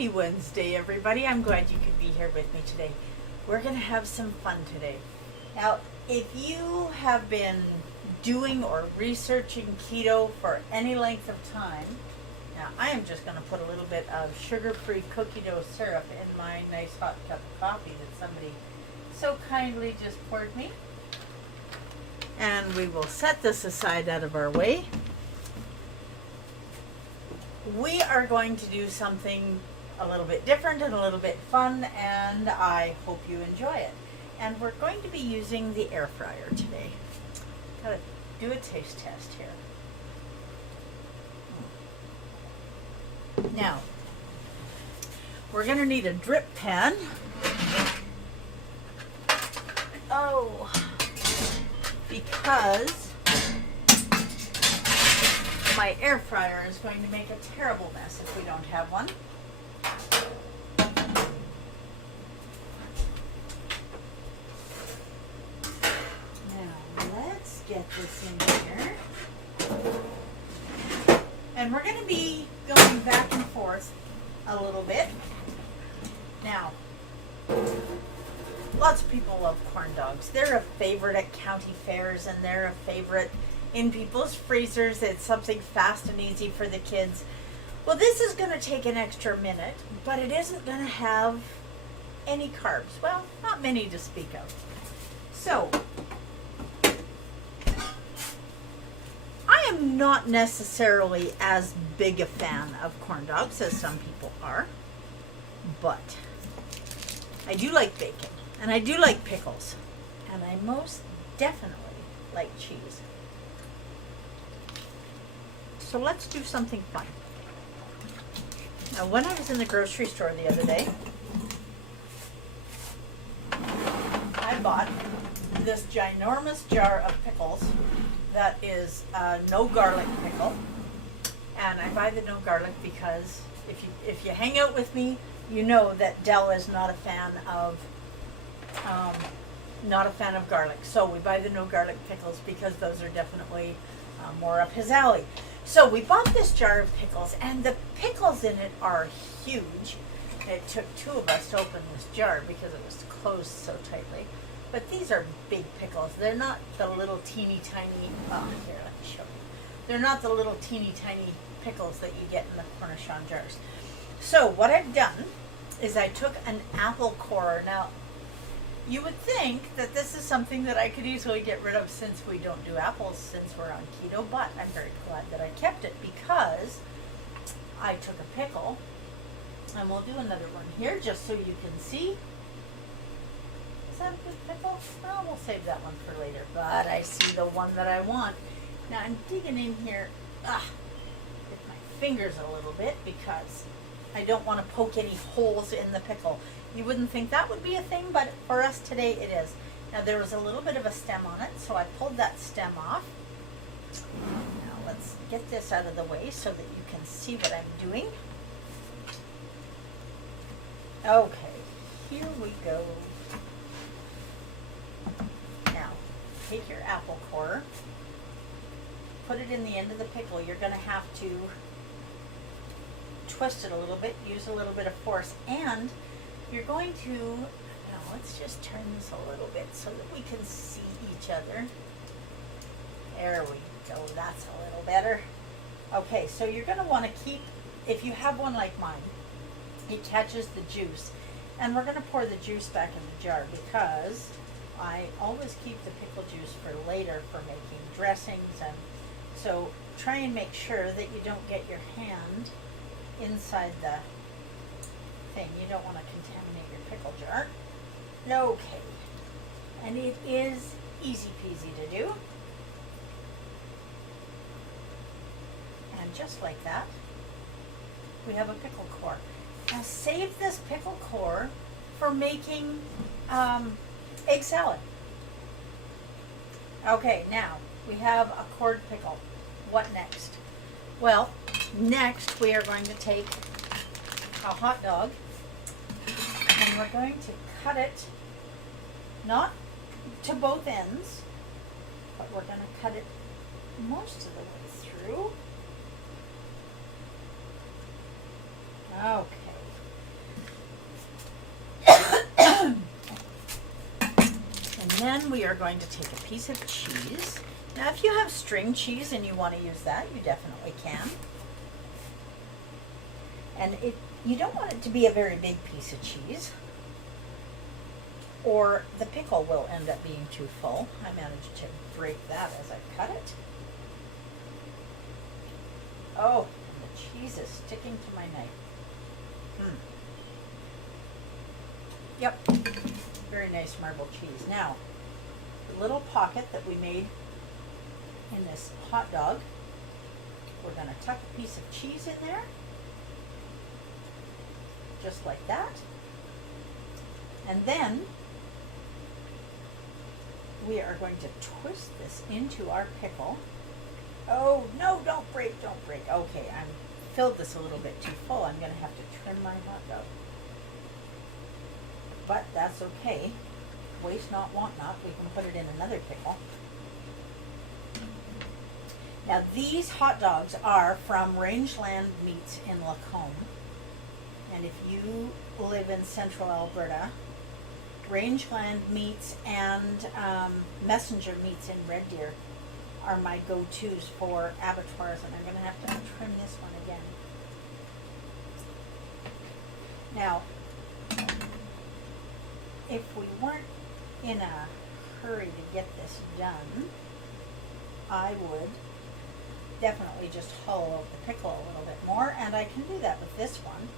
Happy Wednesday, everybody. I'm glad you could be here with me today. We're going to have some fun today. Now, if you have been doing or researching keto for any length of time, now I am just going to put a little bit of sugar-free cookie dough syrup in my nice hot cup of coffee that somebody so kindly just poured me. And we will set this aside out of our way. We are going to do something a little bit different and a little bit fun, and I hope you enjoy it. And we're going to be using the air fryer today. Gotta do a taste test here. Now, we're going to need a drip pan. Oh, because my air fryer is going to make a terrible mess if we don't have one. Now let's get this in here. And we're going to be going back and forth a little bit. Now, lots of people love corn dogs. They're a favorite at county fairs, and they're a favorite in people's freezers. It's something fast and easy for the kids. Well, this is going to take an extra minute, but it isn't going to have any carbs. Well, not many to speak of. So, I am not necessarily as big a fan of corn dogs as some people are, but I do like bacon, and I do like pickles, and I most definitely like cheese. So let's do something fun. Now, when I was in the grocery store the other day, I bought this ginormous jar of pickles that is no garlic pickle. And I buy the no garlic because if you hang out with me, you know that Dell is not a fan of garlic. So we buy the no garlic pickles because those are definitely more up his alley. So we bought this jar of pickles, and the pickles in it are huge. It took two of us to open this jar because it was closed so tightly. But these are big pickles. They're not the little teeny tiny, here, let me show you. They're not the little teeny tiny pickles that you get in the Cornichon jars. So what I've done is I took an apple core. Now, you would think that this is something that I could easily get rid of since we don't do apples since we're on keto, but I'm very glad that I kept it because I took a pickle, and we'll do another one here just so you can see. Is that a good pickle? Well, we'll save that one for later, but I see the one that I want. Now I'm digging in here with my fingers a little bit because I don't want to poke any holes in the pickle. You wouldn't think that would be a thing, but for us today it is. Now there was a little bit of a stem on it, so I pulled that stem off. Now let's get this out of the way so that you can see what I'm doing. Okay, here we go. Now, take your apple core, put it in the end of the pickle. You're going to have to twist it a little bit, use a little bit of force, and you're going to, now let's just turn this a little bit so that we can see each other. There we go, that's a little better. Okay, so you're going to want to keep, if you have one like mine, it catches the juice. And we're going to pour the juice back in the jar because I always keep the pickle juice for later for making dressings. And so try and make sure that you don't get your hand inside the thing. You don't want to contaminate your pickle jar. Okay. And it is easy peasy to do. And just like that, we have a pickle core. Now save this pickle core for making egg salad. Okay, now we have a cord pickle. What next? Well, next we are going to take a hot dog and we're going to cut it, not to both ends, but we're going to cut it most of the way through. Okay. then we are going to take a piece of cheese. Now, if you have string cheese and you want to use that, you definitely can. And you don't want it to be a very big piece of cheese, or the pickle will end up being too full. I managed to break that as I cut it. Oh, and the cheese is sticking to my knife. Yep, very nice marble cheese. Now, the little pocket that we made in this hot dog, we're going to tuck a piece of cheese in there, just like that. And then we are going to twist this into our pickle. Oh, no, don't break. Okay, I filled this a little bit too full. I'm going to have to trim my hot dog. But that's okay. Waste not, want not. We can put it in another pickle. Now, these hot dogs are from Rangeland Meats in Lacombe. And if you live in central Alberta, Rangeland Meats and Messenger Meats in Red Deer are my go-tos for abattoirs, and I'm going to have to trim this one again. Now, if we weren't in a hurry to get this done, I would definitely just hollow out the pickle a little bit more, and I can do that with this one.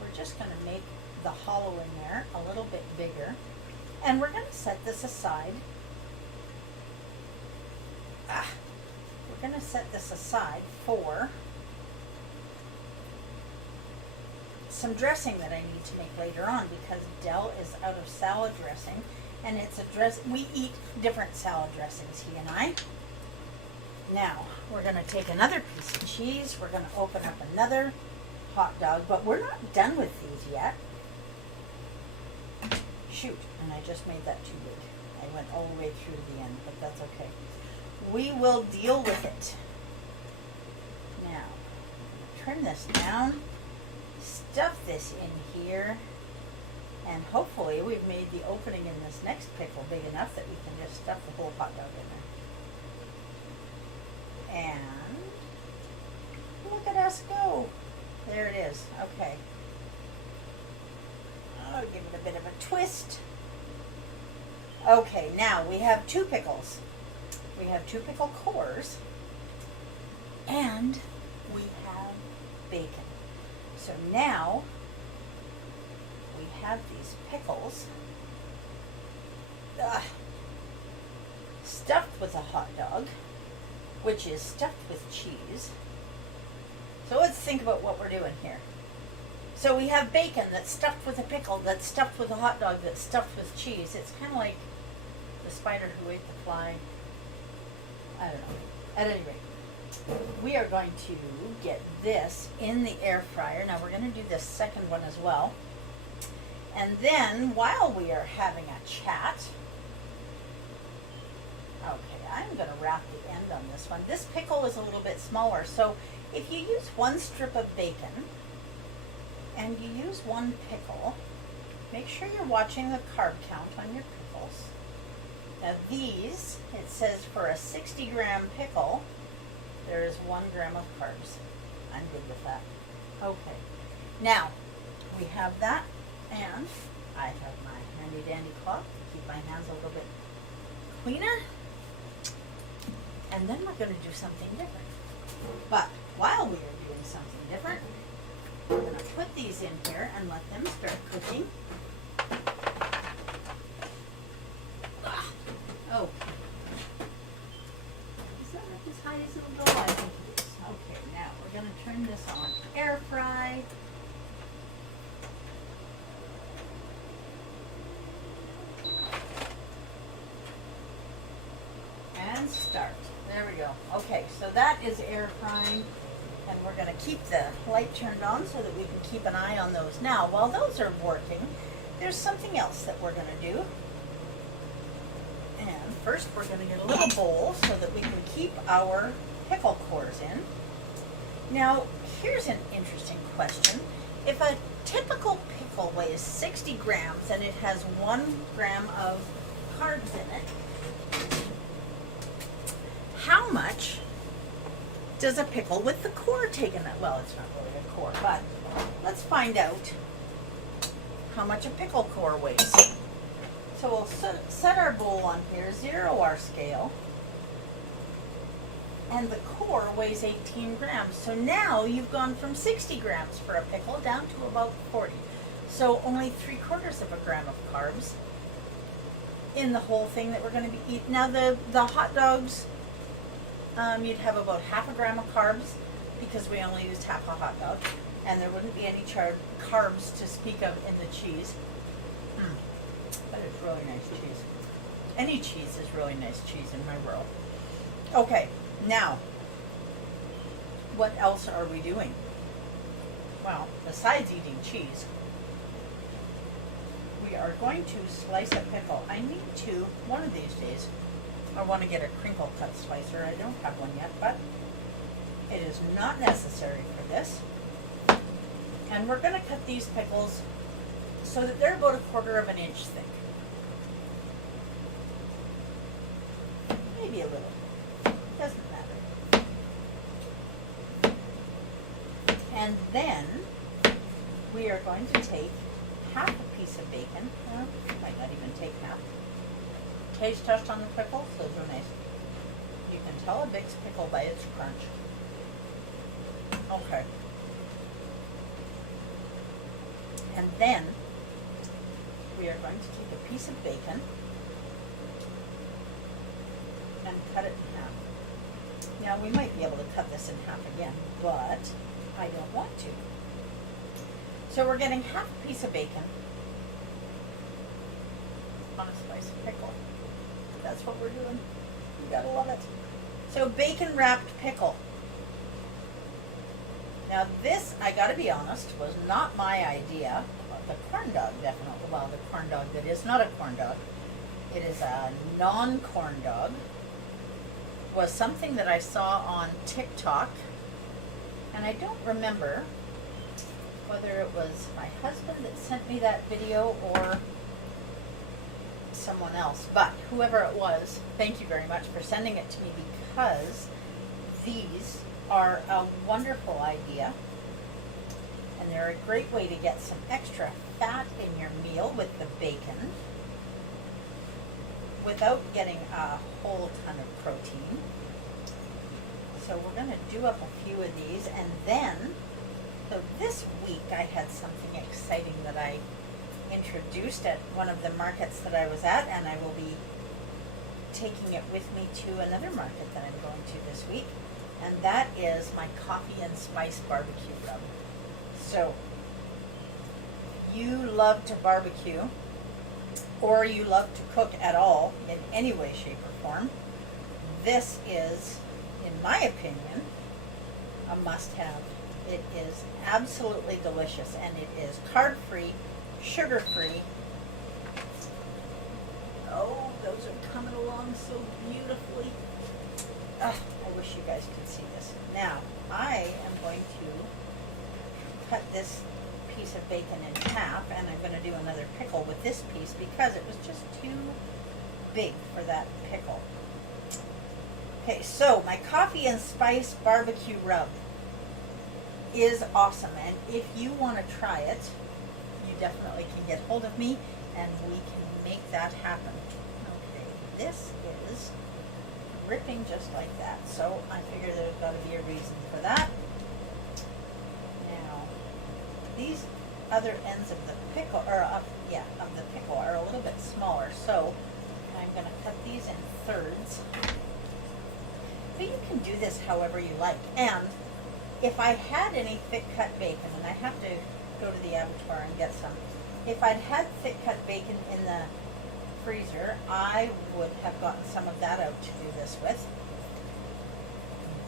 We're just going to make the hollow in there a little bit bigger, and we're going to set this aside. We're going to set this aside for some dressing that I need to make later on, because Dell is out of salad dressing, and it's a dress. We eat different salad dressings, he and I. Now, we're going to take another piece of cheese. We're going to open up another hot dog, but we're not done with these yet. Shoot, and I just made that too big. I went all the way through to the end, but that's okay. We will deal with it. Now, trim this down, stuff this in here, and hopefully we've made the opening in this next pickle big enough that we can just stuff the whole hot dog in there. And look at us go. There it is. Okay. I'll give it a bit of a twist. Okay, now we have two pickles. We have two pickle cores, and we have bacon. So now we have these pickles stuffed with a hot dog, which is stuffed with cheese. So let's think about what we're doing here. So we have bacon that's stuffed with a pickle, that's stuffed with a hot dog, that's stuffed with cheese. It's kind of like the spider who ate the fly. I don't know. At any rate, we are going to get this in the air fryer. Now we're going to do this second one as well. And then while we are having a chat, okay, I'm going to wrap the end on this one. This pickle is a little bit smaller, so if you use one strip of bacon and you use one pickle, make sure you're watching the carb count on your pickles. Now these, it says for a 60-gram pickle, there is 1 gram of carbs. I'm good with that. Okay. Now, we have that, and I have my handy-dandy cloth to keep my hands a little bit cleaner. And then we're going to do something different. But while we are doing something different, we're going to put these in here and let them start cooking. Oh. Is that up as high as it'll go? I think it is. Okay, now we're going to turn this on air fry. And start. There we go. Okay, so that is air frying, and we're going to keep the light turned on so that we can keep an eye on those. Now, while those are working, there's something else that we're going to do. And first we're going to get a little bowl so that we can keep our pickle cores in. Now, here's an interesting question. If a typical pickle weighs 60 grams and it has 1 gram of carbs in it. How much does a pickle with the core take in it? Well, it's not really a core, but let's find out how much a pickle core weighs. So we'll set our bowl on here, 0 our scale, and the core weighs 18 grams. So now you've gone from 60 grams for a pickle down to about 40. So only 3/4 of a gram of carbs in the whole thing that we're going to be eating. Now the hot dogs, you'd have about 1/2 gram of carbs because we only used half a hot dog, and there wouldn't be any carbs to speak of in the cheese. That is really nice cheese. Any cheese is really nice cheese in my world. Okay, now, what else are we doing? Well, besides eating cheese, we are going to slice a pickle. I need to, one of these days, I want to get a crinkle cut slicer. I don't have one yet, but it is not necessary for this. And we're going to cut these pickles so that they're about 1/4 inch thick. Maybe a little. Doesn't matter. And then we are going to take half a piece of bacon. Well, might not even take half. Taste test on the pickles, those are nice. You can tell a big pickle by its crunch. Okay. And then we are going to take a piece of bacon and cut it in half. Now we might be able to cut this in half again, but I don't want to. So we're getting half a piece of bacon on a slice of pickle. That's what we're doing. You gotta love it. So bacon wrapped pickle. Now this, I gotta be honest, was not my idea. The corn dog definitely, well, the corn dog that is not a corn dog, it is a non-corn dog, was something that I saw on TikTok, and I don't remember whether it was my husband that sent me that video or someone else, but whoever it was, thank you very much for sending it to me, because these are a wonderful idea, and they're a great way to get some extra fat in your meal with the bacon without getting a whole ton of protein. So we're going to do up a few of these, and then, so this week I had something exciting that I introduced at one of the markets that I was at, and I will be taking it with me to another market that I'm going to this week, and that is my coffee and spice barbecue rub. So, you love to barbecue, or you love to cook at all in any way, shape, or form, this is, in my opinion, a must-have. It is absolutely delicious, and it is carb-free, sugar-free. Oh, those are coming along so beautifully. I wish you guys could see this. Now, I am going to cut this piece of bacon in half, and I'm going to do another pickle with this piece because it was just too big for that pickle. Okay, so my coffee and spice barbecue rub is awesome, and if you want to try it, you definitely can get hold of me and we can make that happen. Okay, this is ripping just like that, so I figure there's got to be a reason for that. Now, these other ends of the pickle, or of the pickle, are a little bit smaller, so I'm going to cut these in thirds. But you can do this however you like, and if I had any thick cut bacon, and I have to go to the abattoir and get some, if I'd had thick cut bacon in the freezer, I would have gotten some of that out to do this with.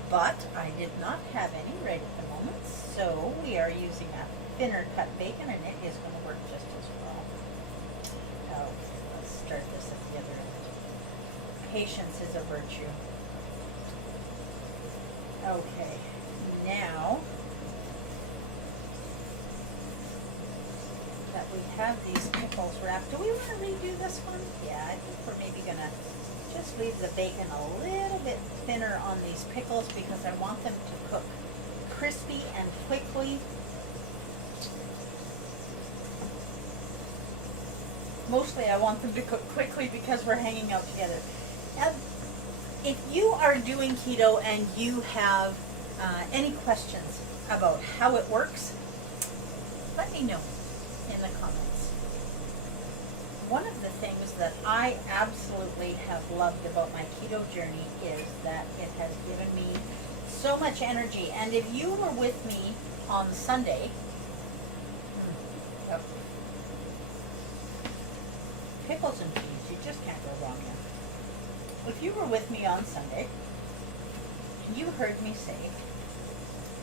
But I did not have any right at the moment, so we are using a thinner cut bacon, and it is going to work just as well. Okay, let's start this at the other end. Patience is a virtue. Okay, now that we have these pickles wrapped. Do we want to redo this one? Yeah, I think we're maybe gonna just leave the bacon a little bit thinner on these pickles because I want them to cook crispy and quickly. Mostly I want them to cook quickly because we're hanging out together. And if you are doing keto and you have any questions about how it works, let me know in the comments. One of the things that I absolutely have loved about my keto journey is that it has given me so much energy. And if you were with me on Sunday, pickles and cheese, you just can't go wrong there. If you were with me on Sunday, you heard me say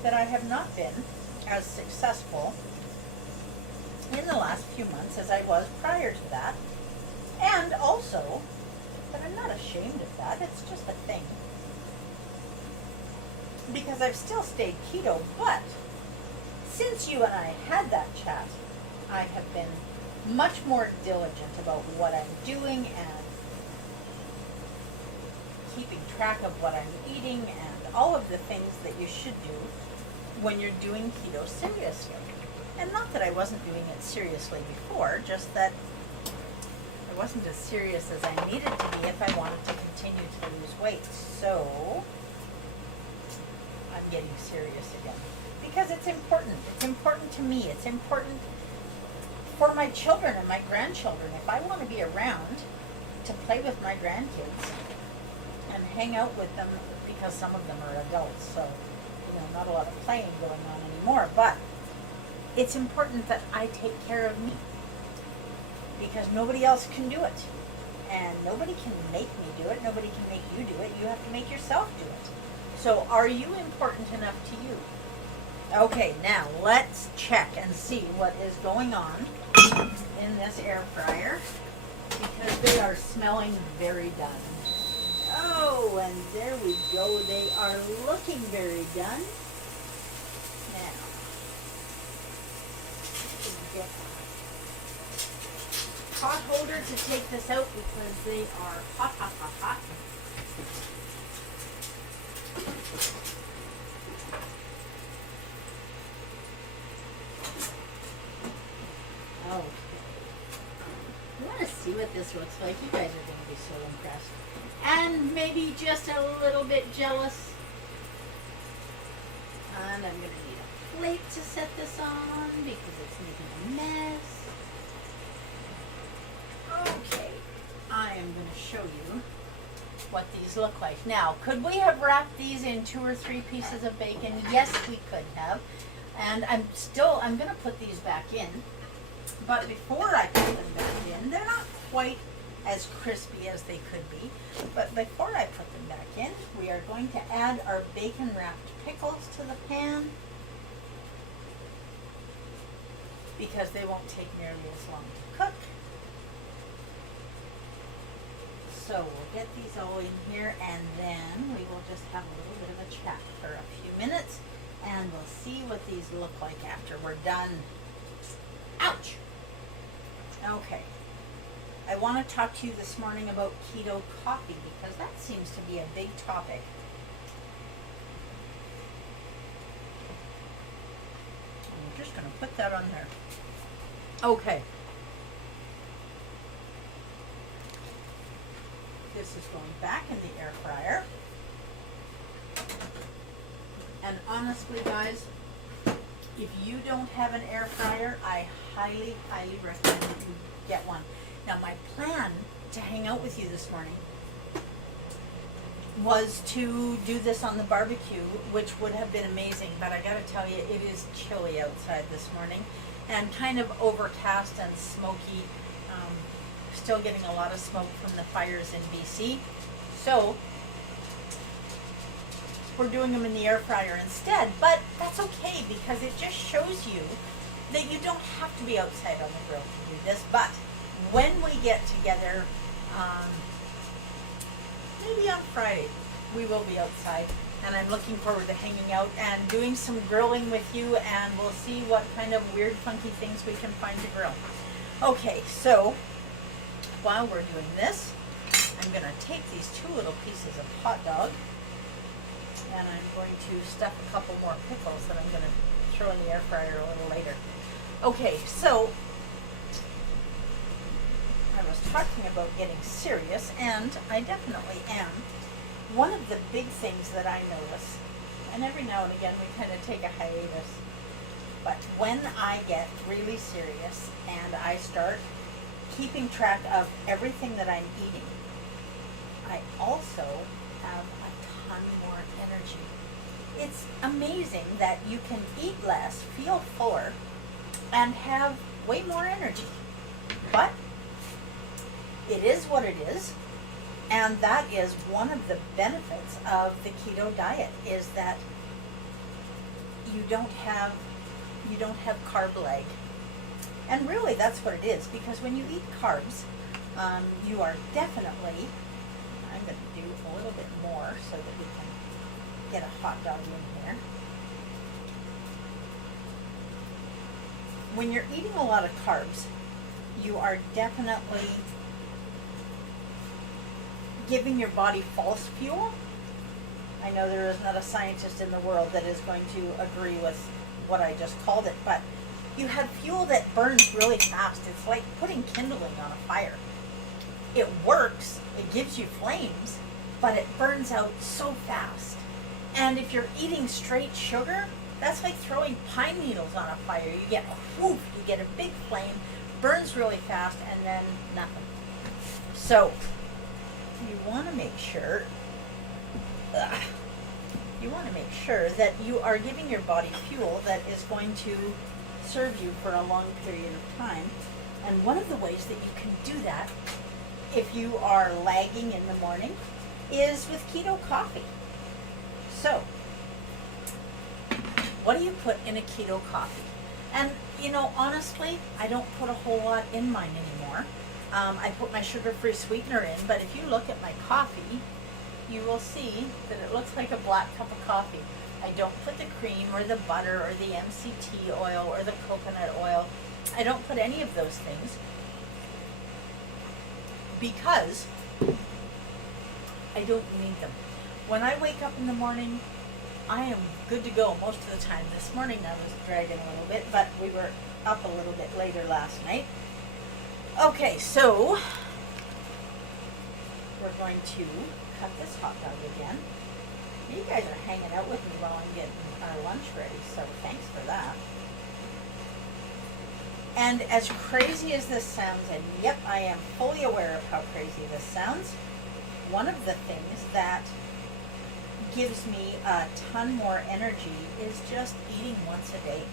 that I have not been as successful in the last few months as I was prior to that, and also that I'm not ashamed of that. It's just a thing, because I've still stayed keto, but since you and I had that chat, I have been much more diligent about what I'm doing and keeping track of what I'm eating and all of the things that you should do when you're doing keto seriously. And not that I wasn't doing it seriously before, just that I wasn't as serious as I needed to be if I wanted to continue to lose weight. So I'm getting serious again because it's important. It's important to me. It's important for my children and my grandchildren. If I want to be around to play with my grandkids and hang out with them, because some of them are adults, so not a lot of playing going on anymore, but it's important that I take care of me, because nobody else can do it, and nobody can make me do it. Nobody can make you do it. You have to make yourself do it. So are you important enough to you? Okay, now let's check and see what is going on in this air fryer, because they are smelling very done. Oh, and there we go. They are looking very done. Now, get a hot holder to take this out because they are hot, hot, hot, hot. Okay. You want to see what this looks like? You guys are going to be so impressed. And maybe just a little bit jealous. And I'm going to need a plate to set this on because it's making a mess. Okay, I am going to show you what these look like. Now, could we have wrapped these in 2 or 3 pieces of bacon? Yes, we could have. And I'm going to put these back in. But before I put them back in, they're not quite as crispy as they could be. But before I put them back in, we are going to add our bacon wrapped pickles to the pan, because they won't take nearly as long to cook. So we'll get these all in here, and then we will just have a little bit of a chat for a few minutes, and we'll see what these look like after we're done. Ouch! Okay. I want to talk to you this morning about keto coffee, because that seems to be a big topic. I'm just going to put that on there. Okay. This is going back in the air fryer. And honestly, guys, if you don't have an air fryer, I highly, highly recommend that you get one. Now, my plan to hang out with you this morning was to do this on the barbecue, which would have been amazing, but I gotta tell you, it is chilly outside this morning and kind of overcast and smoky. Still getting a lot of smoke from the fires in BC. So we're doing them in the air fryer instead, but that's okay, because it just shows you that you don't have to be outside on the grill to do this. But when we get together, maybe on Friday, we will be outside and I'm looking forward to hanging out and doing some grilling with you, and we'll see what kind of weird, funky things we can find to grill. Okay, so while we're doing this, I'm going to take these 2 little pieces of hot dog, and I'm going to stuff a couple more pickles that I'm going to throw in the air fryer a little later. Okay, so I was talking about getting serious, and I definitely am. One of the big things that I notice, and every now and again we kind of take a hiatus, but when I get really serious and I start keeping track of everything that I'm eating, I also have a ton more energy. It's amazing that you can eat less, feel fuller, and have way more energy. But it is what it is, and that is one of the benefits of the keto diet, is that you don't have carb lag. And really that's what it is, because when you eat carbs, you are definitely, I'm going to do a little bit more so that we can get a hot dog in here. When you're eating a lot of carbs, you are definitely giving your body false fuel. I know there is not a scientist in the world that is going to agree with what I just called it, but you have fuel that burns really fast. It's like putting kindling on a fire. It works, it gives you flames, but it burns out so fast. And if you're eating straight sugar, that's like throwing pine needles on a fire. You get a whoof, you get a big flame, burns really fast, and then nothing. So you want to make sure that you are giving your body fuel that is going to serve you for a long period of time. And one of the ways that you can do that, if you are lagging in the morning, is with keto coffee. So what do you put in a keto coffee? And honestly, I don't put a whole lot in mine anymore. I put my sugar-free sweetener in, but if you look at my coffee, you will see that it looks like a black cup of coffee. I don't put the cream or the butter or the MCT oil or the coconut oil. I don't put any of those things because I don't need them. When I wake up in the morning, I am good to go most of the time. This morning I was dragging a little bit, but we were up a little bit later last night. Okay, so we're going to cut this hot dog again. You guys are hanging out with me while I'm getting our lunch ready, so thanks for that. And as crazy as this sounds, and yep, I am fully aware of how crazy this sounds, one of the things that gives me a ton more energy is just eating once a day.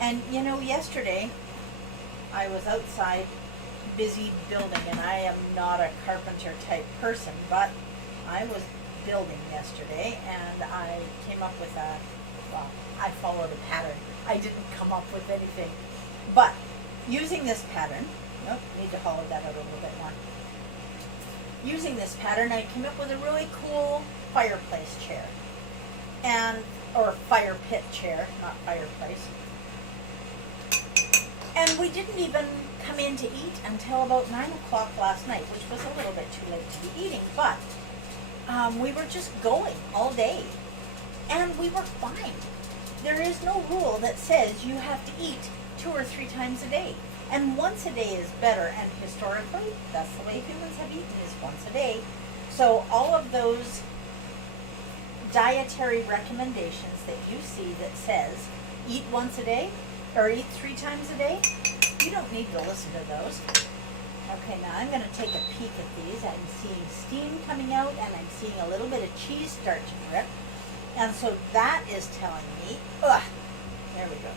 And yesterday I was outside busy building, and I am not a carpenter type person, but I was building yesterday, and I came up with I followed a pattern. I didn't come up with anything, but using this pattern, need to hollow that out a little bit more. Using this pattern, I came up with a really cool fireplace chair, or fire pit chair, not fireplace. And we didn't even come in to eat until about 9 o'clock last night, which was a little bit too late to be eating, but we were just going all day, and we were fine. There is no rule that says you have to eat 2 or 3 times a day, and once a day is better, and historically, that's the way humans have eaten, is once a day. So all of those dietary recommendations that you see that says eat once a day, or eat 3 times a day, you don't need to listen to those. Okay, now I'm going to take a peek at these. I'm seeing steam coming out, and I'm seeing a little bit of cheese start to drip. And so that is telling me, there we go.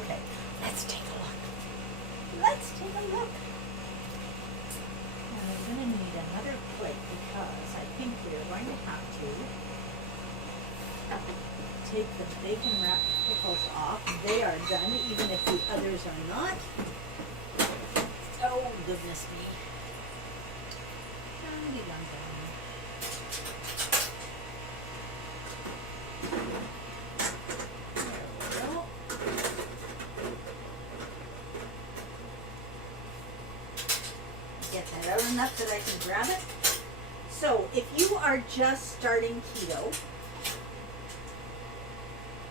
Okay, let's take a look. Let's take a look. And I'm going to need another plate because I think we're going to have to take the bacon wrapped pickles off. They are done, even if the others are not. Oh, goodness me. get that out enough that I can grab it. So if you are just starting keto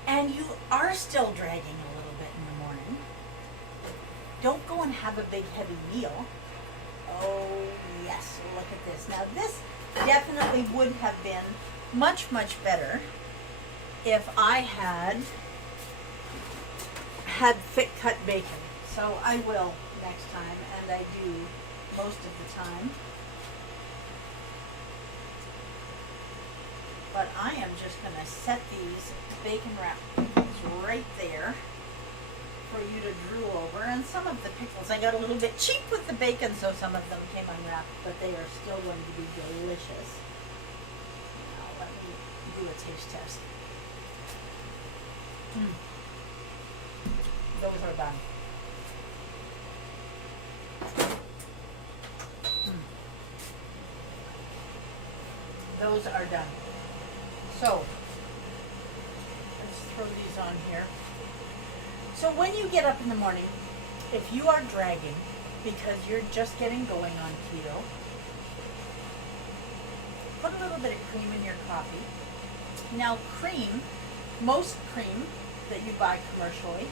and you are still dragging a little bit in the morning, don't go and have a big heavy meal. Oh yes, look at this. Now this definitely would have been much, much better if I had thick cut bacon. So I will next time, and I do most of the time. But I am just going to set these bacon wrapped pickles right there for you to drool over. And some of the pickles, I got a little bit cheap with the bacon, so some of them came unwrapped, but they are still going to be delicious. Now let me do a taste test. Those are done. Those are done. So, let's throw these on here. So when you get up in the morning, if you are dragging because you're just getting going on keto, put a little bit of cream in your coffee. Now cream, most cream that you buy commercially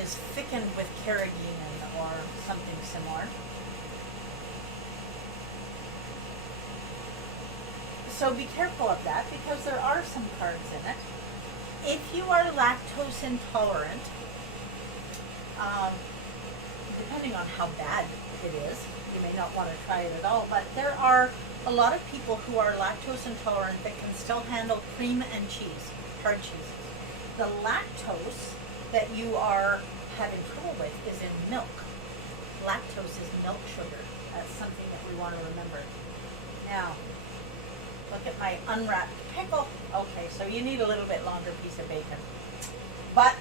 is thickened with carrageenan or something similar. So be careful of that because there are some carbs in it. If you are lactose intolerant, depending on how bad it is, you may not want to try it at all, but there are a lot of people who are lactose intolerant that can still handle cream and cheese, hard cheeses. The lactose that you are having trouble with is in milk. Lactose is milk sugar. That's something that we want to remember. Now, look at my unwrapped pickle. Okay, so you need a little bit longer piece of bacon. But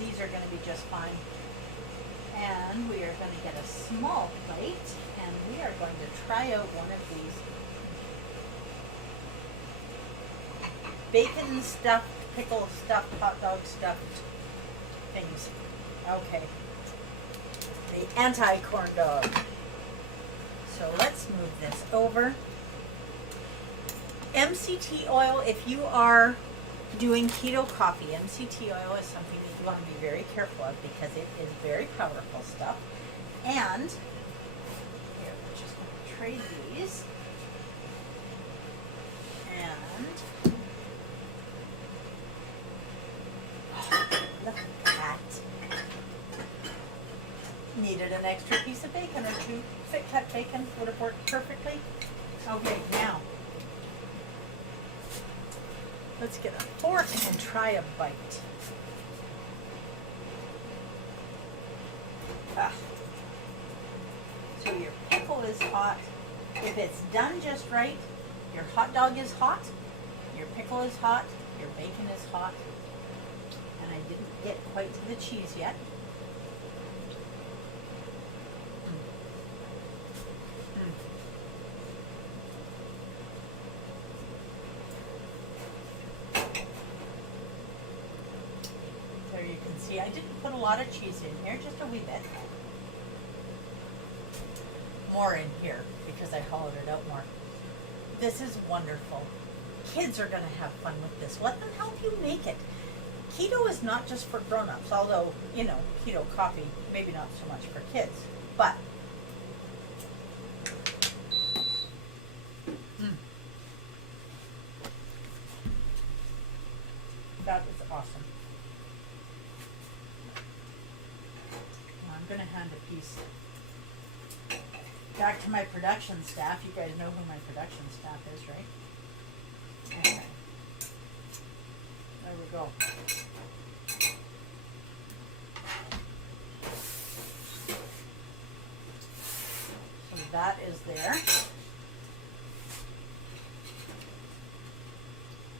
these are going to be just fine. And we are going to get a small plate, and we are going to try out one of these bacon stuffed, pickle stuffed, hot dog stuffed things. Okay. The anti-corn dog. So let's move this over. MCT oil, if you are doing keto coffee, MCT oil is something that you want to be very careful of because it is very powerful stuff. And here, we're just going to trade these. And look at that. Needed an extra piece of bacon or two. Thick cut bacon would have worked perfectly. Okay, now let's get a fork and try a bite. So your pickle is hot. If it's done just right, your hot dog is hot, your pickle is hot, your bacon is hot. And I didn't get quite to the cheese yet. You can see I didn't put a lot of cheese in here, just a wee bit. More in here because I hollowed it out more. This is wonderful. Kids are going to have fun with this. Let them help you make it. Keto is not just for grown-ups, although, you know, keto coffee, maybe not so much for kids. But that is awesome. I'm going to hand a piece back to my production staff. You guys know who my production staff is, right? Okay. There we go. So that is there.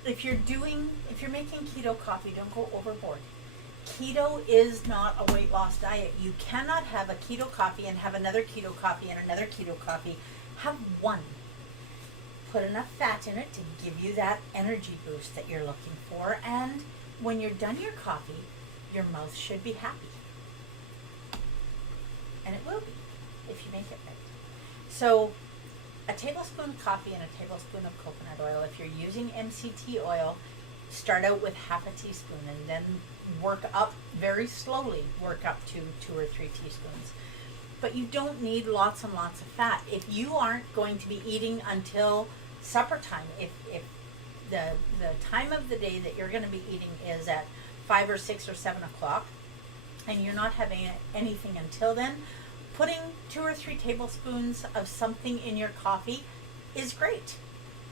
If you're making keto coffee, don't go overboard. Keto is not a weight loss diet. You cannot have a keto coffee and have another keto coffee and another keto coffee. Have one. Put enough fat in it to give you that energy boost that you're looking for. And when you're done your coffee, your mouth should be happy. And it will be if you make it right. So a tablespoon of coffee and a tablespoon of coconut oil. If you're using MCT oil, start out with half a teaspoon and then work up very slowly, work up to 2 or 3 teaspoons. But you don't need lots and lots of fat. If you aren't going to be eating until supper time, if the time of the day that you're going to be eating is at 5 or 6 or 7 o'clock, and you're not having anything until then, putting 2 or 3 tablespoons of something in your coffee is great.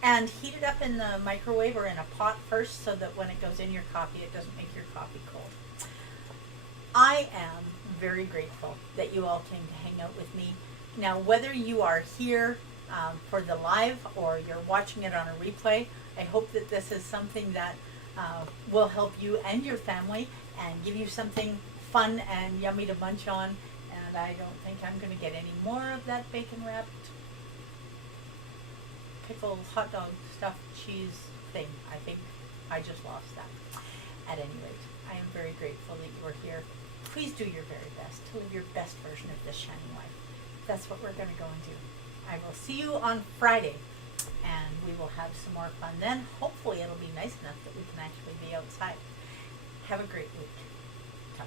And heat it up in the microwave or in a pot first so that when it goes in your coffee, it doesn't make your coffee cold. I am very grateful that you all came to hang out with me. Now, whether you are here for the live or you're watching it on a replay, I hope that this is something that will help you and your family and give you something fun and yummy to munch on. And I don't think I'm going to get any more of that bacon wrapped pickle hot dog stuffed cheese thing. I think I just lost that. At any rate, I am very grateful that you are here. Please do your very best to live your best version of this shining life. That's what we're going to go and do. I will see you on Friday, and we will have some more fun then. Hopefully it'll be nice enough that we can actually be outside. Have a great week.